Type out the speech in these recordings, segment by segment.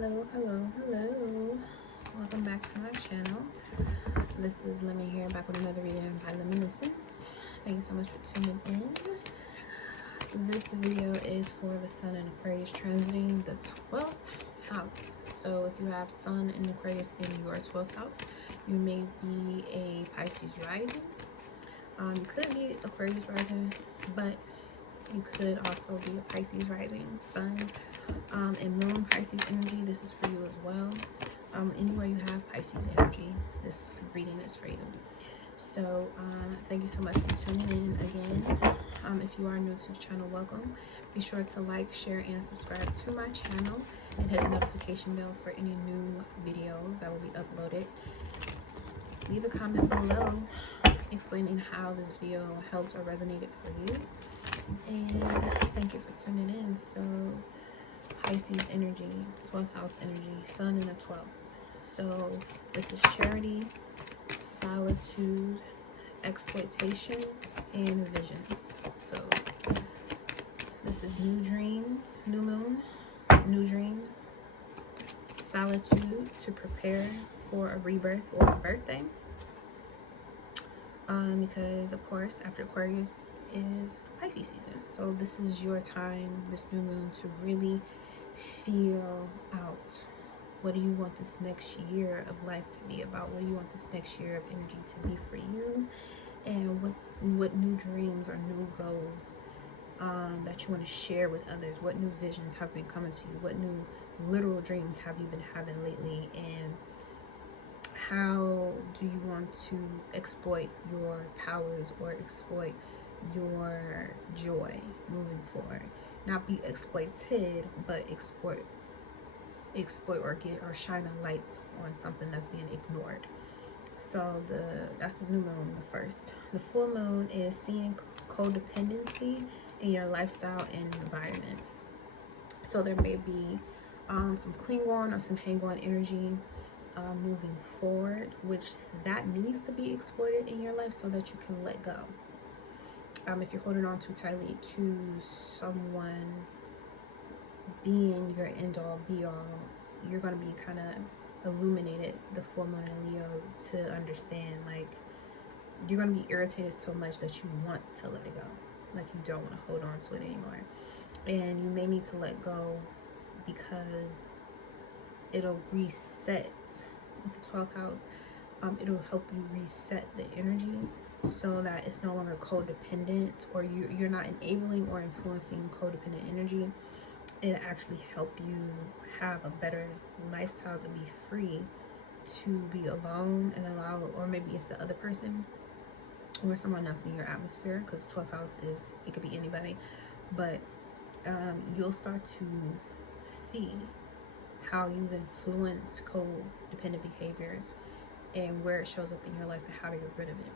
Hello. Welcome back to my channel. This is Lemon here, back with another video by Reminiscence. Thank you so much for tuning in. This video is for the Sun in Aquarius transiting the 12th house. So if you have Sun in Aquarius in your 12th house, you may be a Pisces rising. You could be Aquarius rising, but you could also be a Pisces rising Sun and Moon Pisces energy. This is for you as well. Anywhere you have Pisces energy, this reading is for you. So thank you so much for tuning in again. If you are new to the channel, welcome. Be sure to like, share, and subscribe to my channel, and hit the notification bell for any new videos that will be uploaded. Leave a comment below explaining how this video helped or resonated for you. And thank you for tuning in. So Pisces energy, 12th house energy, Sun in the 12th. So this is charity, solitude, exploitation, and visions. So this is new dreams, new moon, new dreams, solitude to prepare for a rebirth or a birthday. Because of course after Aquarius is Pisces season, so this is your time, this new moon, to really feel out what do you want this next year of life to be about, what do you want this next year of energy to be for you, and what new dreams or new goals that you want to share with others. What new visions have been coming to you, what new literal dreams have you been having lately, and how do you want to exploit your powers or exploit your joy moving forward? Not be exploited, but exploit or get or shine a light on something that's being ignored. So that's the new moon, the first. The full moon is seeing codependency in your lifestyle and environment. So there may be some cling on or some hang on energy moving forward, which that needs to be exploited in your life so that you can let go. If you're holding on too tightly to someone being your end all be all, you're going to be kind of illuminated, the full moon in Leo, to understand, like, you're going to be irritated so much that you want to let it go, like you don't want to hold on to it anymore. And you may need to let go because it'll reset with the 12th house. It'll help you reset the energy so that it's no longer codependent, or you're not enabling or influencing codependent energy. It'll actually help you have a better lifestyle, to be free, to be alone and allow, or maybe it's the other person or someone else in your atmosphere, because 12th house is, it could be anybody, but you'll start to see how you've influenced codependent behaviors and where it shows up in your life and how to get rid of it.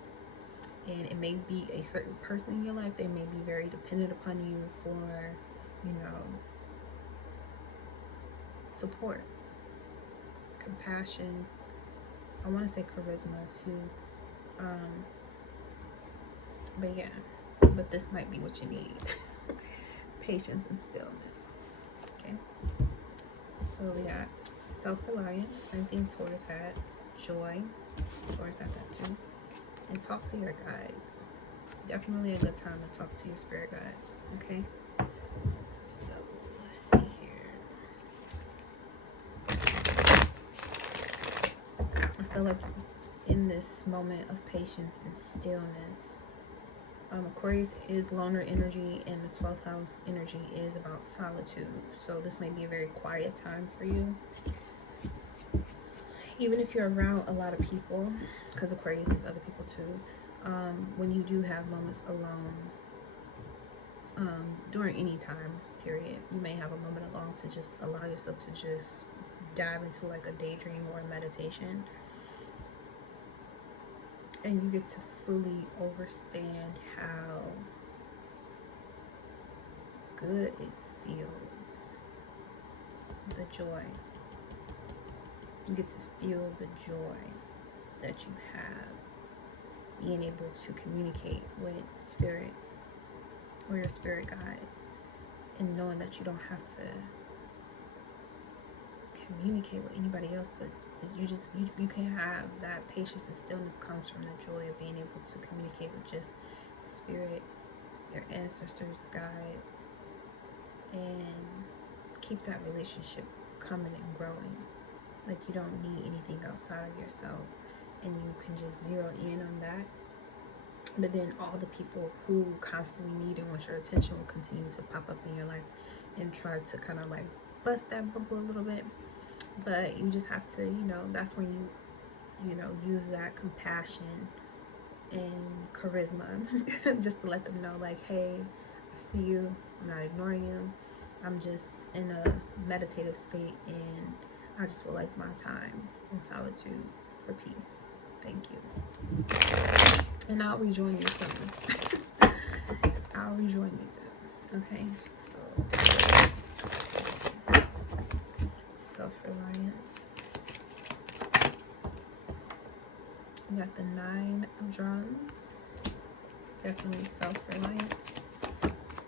And it may be a certain person in your life. They may be very dependent upon you for, you know, support, compassion. I want to say charisma too. But yeah, but this might be what you need. Patience and stillness. Okay. So we got self-reliance, same thing Taurus had. Joy, Taurus had that too. And talk to your guides. Definitely a good time to talk to your spirit guides. Okay. So let's see here. I feel like in this moment of patience and stillness, Aquarius is loner energy, and the 12th house energy is about solitude. So this may be a very quiet time for you. Even if you're around a lot of people, because Aquarius is other people too, when you do have moments alone, during any time period, you may have a moment alone to just allow yourself to just dive into like a daydream or a meditation, and you get to fully understand how good it feels, the joy. You get to feel the joy that you have being able to communicate with spirit or your spirit guides, and knowing that you don't have to communicate with anybody else, but you can have that patience and stillness comes from the joy of being able to communicate with just spirit, your ancestors, guides, and keep that relationship coming and growing. Like, you don't need anything outside of yourself, and you can just zero in on that. But then all the people who constantly need and want your attention will continue to pop up in your life and try to kind of like bust that bubble a little bit. But you just have to, that's when you use that compassion and charisma just to let them know, like, hey, I see you, I'm not ignoring you, I'm just in a meditative state and I just would like my time in solitude for peace. Thank you. And I'll rejoin you soon. I'll rejoin you soon. Okay, so self-reliance. We got the 9 of Drums. Definitely self-reliance.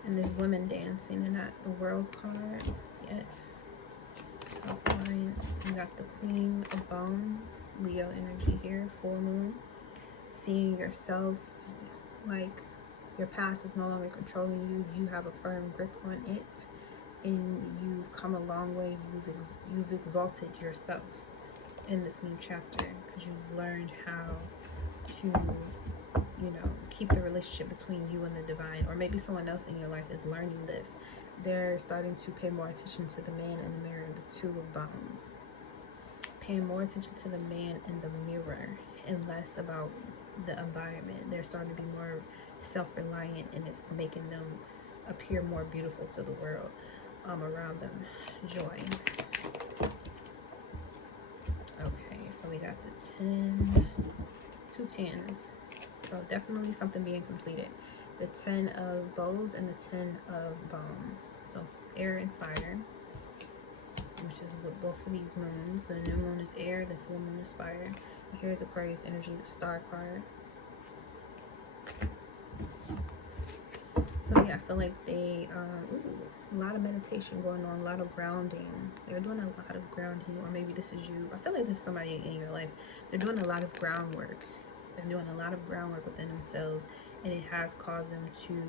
And there's women dancing in that, the World card. Yes. Self-reliance. We got the Queen of Bones. Leo energy here. Full moon. Seeing yourself, like your past is no longer controlling you. You have a firm grip on it. And you've come a long way. You've exalted yourself in this new chapter because you've learned how to, keep the relationship between you and the divine. Or maybe someone else in your life is learning this. They're starting to pay more attention to the man in the mirror, the 2 of Bones. Paying more attention to the man in the mirror and less about the environment. They're starting to be more self-reliant, and it's making them appear more beautiful to the world around them. Joy. Okay, so we got the 10, 2 10s. So definitely something being completed. The 10 of Bows and the 10 of Bones. So air and fire, which is with both of these moons. The new moon is air, the full moon is fire. And here's Aquarius energy, the star card. So yeah, I feel like they, a lot of meditation going on, a lot of grounding. They're doing a lot of grounding, or maybe this is you. I feel like this is somebody in your life. They're doing a lot of groundwork. They're doing a lot of groundwork within themselves, and it has caused them to,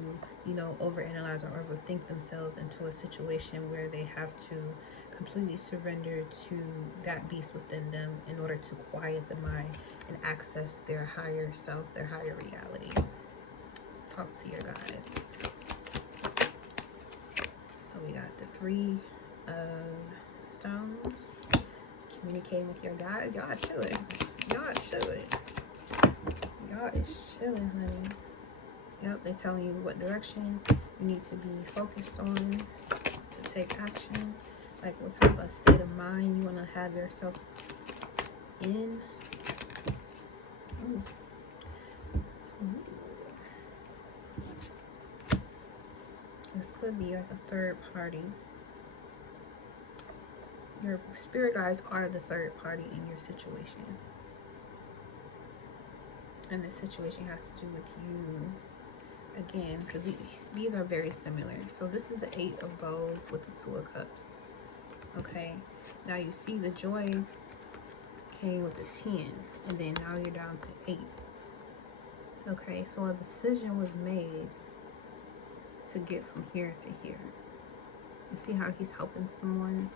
overanalyze or overthink themselves into a situation where they have to completely surrender to that beast within them in order to quiet the mind and access their higher self, their higher reality. Talk to your guides. So we got the 3 of Stones. Communicating with your guides. Y'all chilling. Y'all chilling. Y'all is chilling, honey. Yep, they're telling you what direction you need to be focused on to take action. Like what type of state of mind you want to have yourself in. Ooh. Ooh. This could be like a third party. Your spirit guides are the third party in your situation. And the situation has to do with you. Again, because these are very similar. So this is the 8 of Bows with the 2 of Cups. Okay. Now you see the joy came with the 10. And then now you're down to 8. Okay. So a decision was made to get from here to here. You see how he's helping someone?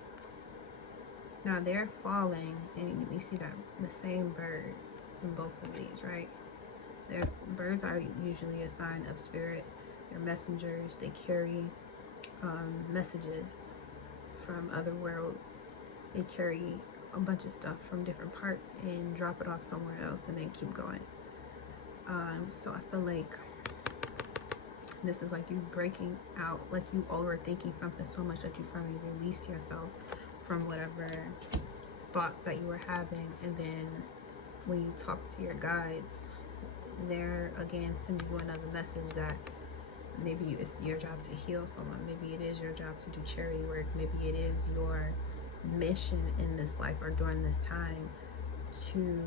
Now they're falling, and you see that the same bird in both of these, right? Birds are usually a sign of spirit. They're messengers. They carry messages from other worlds. They carry a bunch of stuff from different parts and drop it off somewhere else and then keep going. So I feel like this is like you breaking out, like you overthinking something so much that you finally released yourself from whatever thoughts that you were having. And then when you talk to your guides, they're again sending you another message that maybe it's your job to heal someone. Maybe it is your job to do charity work. Maybe it is your mission in this life or during this time to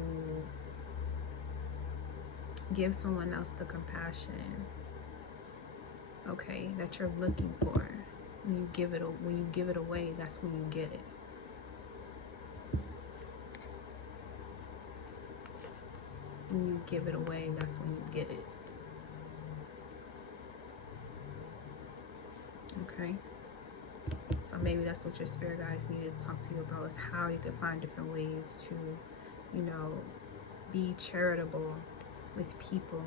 give someone else the compassion, okay, that you're looking for. When you give it away, that's when you get it. when you give it away, that's when you get it. Okay? So maybe that's what your spirit guides needed to talk to you about, is how you can find different ways to, you know, be charitable with people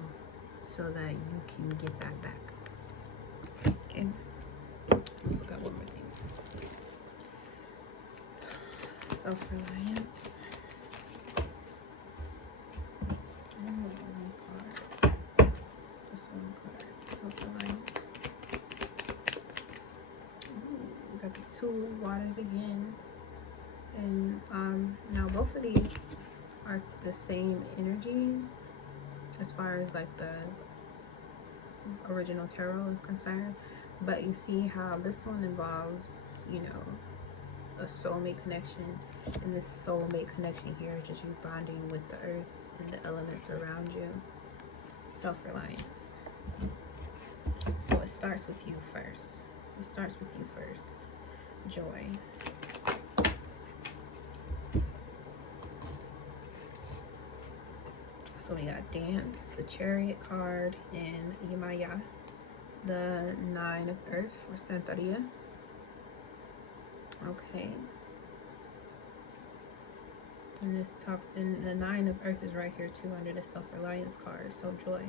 so that you can get that back. Okay? Let's look at one more thing. Self-reliance. One card. Just one card. Self-reliance. We got the two waters again. And now both of these are the same energies as far as like the original tarot is concerned. But you see how this one involves, you know, a soulmate connection, and this soulmate connection here is just you bonding with the earth and the elements around you. Self-reliance. So it starts with you first. It starts with you first. Joy. So we got Dance, the Chariot card, and Yamaya, the Nine of Earth, or Santeria. Okay. And this talks, and the Nine of Earth is right here too under the Self-Reliance card. So joy.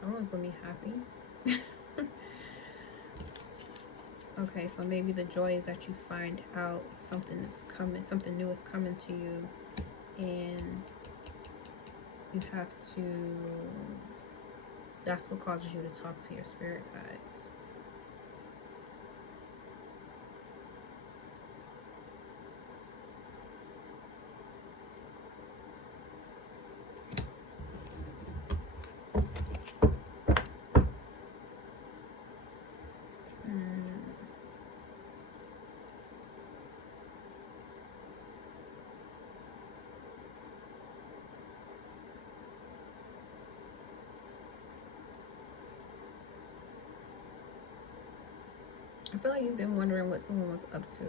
Someone's gonna be happy. Okay, so maybe the joy is that you find out something is coming, something new is coming to you, and you have to, that's what causes you to talk to your spirit guides. I feel like you've been wondering what someone was up to.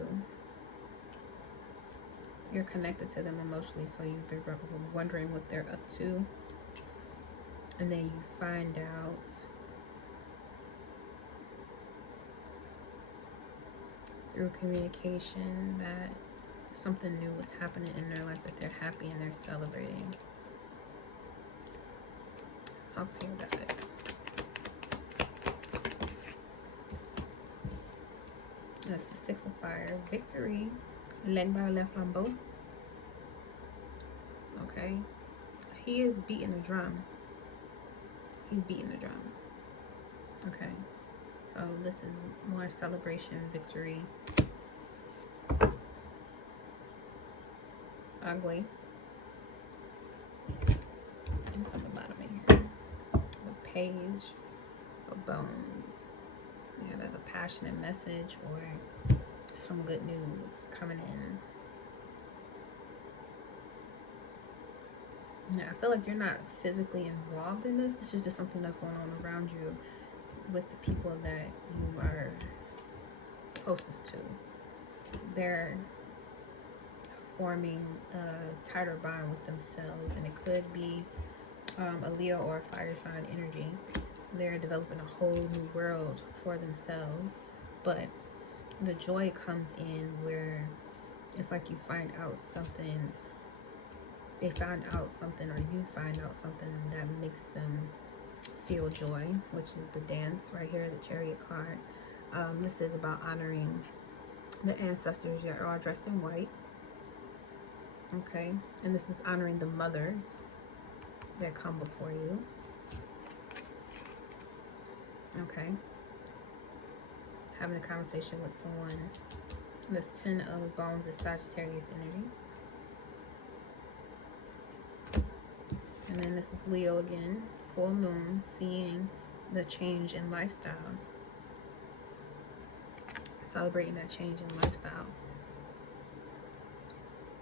You're connected to them emotionally, so you've been wondering what they're up to. And then you find out through communication that something new was happening in their life, that they're happy and they're celebrating. Talk to your guides. That's the Six of Fire. Victory. Led by Le Flambeau. Okay. He is beating a drum. He's beating the drum. Okay. So this is more celebration, victory. Agui. What's on the bottom of here? The Page of Bones. Yeah, there's a passionate message or some good news coming in. Now, I feel like you're not physically involved in this. This is just something that's going on around you with the people that you are closest to. They're forming a tighter bond with themselves, and it could be a Leo or a fire sign energy. They're developing a whole new world for themselves, but the joy comes in where it's like you find out something, they find out something, or you find out something that makes them feel joy, which is the Dance right here, the Chariot card. This is about honoring the ancestors. You're all dressed in white. Okay, and this is honoring the mothers that come before you. Okay, having a conversation with someone. This Ten of Bones is Sagittarius energy. And then this is Leo again, full moon, seeing the change in lifestyle. Celebrating that change in lifestyle.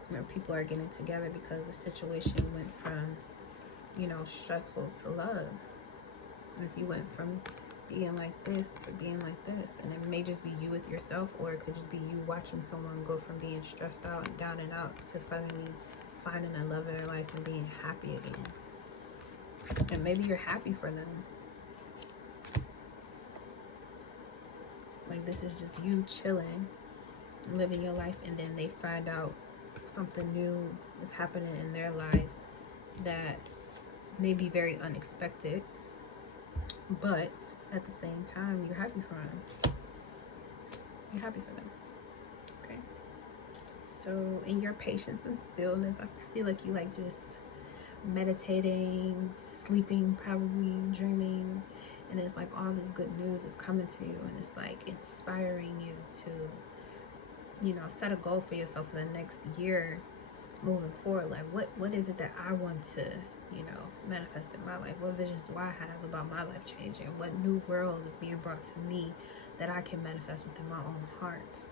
You know, people are getting together because the situation went from, you know, stressful to love. If you went from being like this to being like this. And it may just be you with yourself, or it could just be you watching someone go from being stressed out and down and out to finally finding a love in their life and being happy again. And maybe you're happy for them. Like, this is just you chilling, living your life, and then they find out something new is happening in their life that may be very unexpected, but at the same time, you're happy for them. You're happy for them. Okay. So in your patience and stillness, I feel like you like just meditating, sleeping, probably dreaming, and it's like all this good news is coming to you, and it's like inspiring you to, you know, set a goal for yourself for the next year moving forward. Like, what is it that I want to, you know, manifest in my life? What visions do I have about my life changing? What new world is being brought to me that I can manifest within my own heart?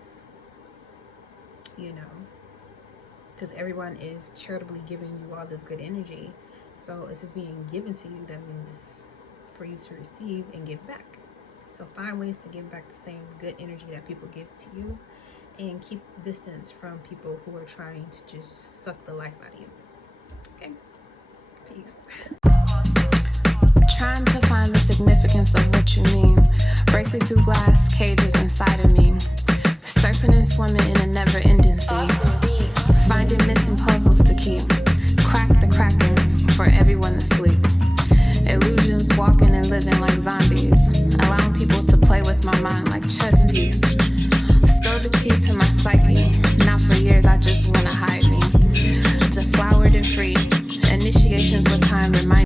You know, because everyone is charitably giving you all this good energy. So if it's being given to you, that means it's for you to receive and give back. So find ways to give back the same good energy that people give to you, and keep distance from people who are trying to just suck the life out of you. Okay? Peace. Trying to find the significance of what you mean. Breaking through glass cages inside of me. Surfing and swimming in a never-ending sea. Finding missing puzzles to keep. Crack the cracking for everyone to sleep. Illusions walking and living like zombies. Allowing people to play with my mind like chess piece. Stole the key to my psyche. Now for years I just wanna hide me. Deflowered and free. Initiations with time remind